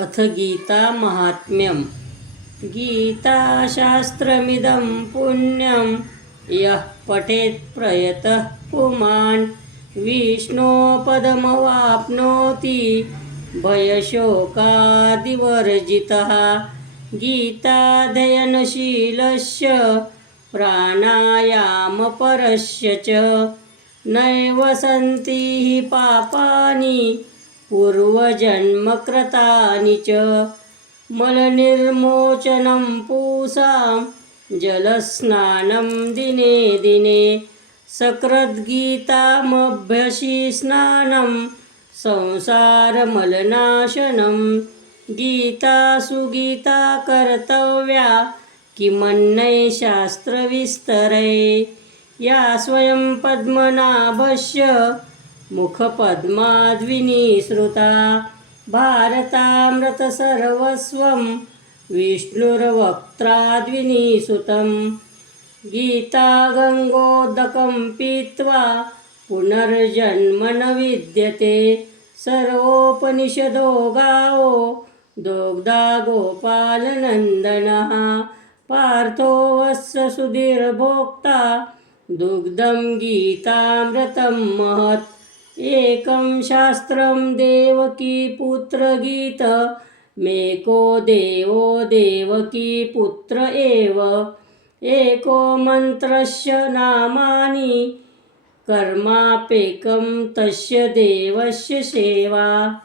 अथ गीता महात्म्यं। गीताशास्त्रमिदं पुण्यं यः पठेत् प्रयतः पुमान् विष्णोपदमवाप्नोति भयशोकादिवर्जितः। गीताध्ययनशीलस्य प्राणायामपरस्य च नैव सन्ति हि पापानि पूर्वजन्मकृतानि च। मलनिर्मोचनं पूसां जलस्नानं दिने दिने सकृद्गीतामभ्यसिस्नानं संसारमलनाशनं। गीता सुगीता कर्तव्या किमन्यै शास्त्रविस्तरै। या स्वयं पद्मनाभस्य मुखपद्माद्विनिसृता भारतामृतसर्वस्वं विष्णुर्वक्त्राद्विनिसुतं। गीता गङ्गोदकं पीत्वा पुनर्जन्म न विद्यते। सर्वोपनिषदो गावो दोग्धा गोपालनन्दनः। पार्थो वत्स सुधीर्भोक्ता दुग्धं गीतामृतं महत्। एकं शास्त्रं देवकीपुत्रगीत मेको देवो देवकीपुत्र एव। एको मन्त्रस्य नामानि कर्माप्येकं तस्य देवस्य सेवा।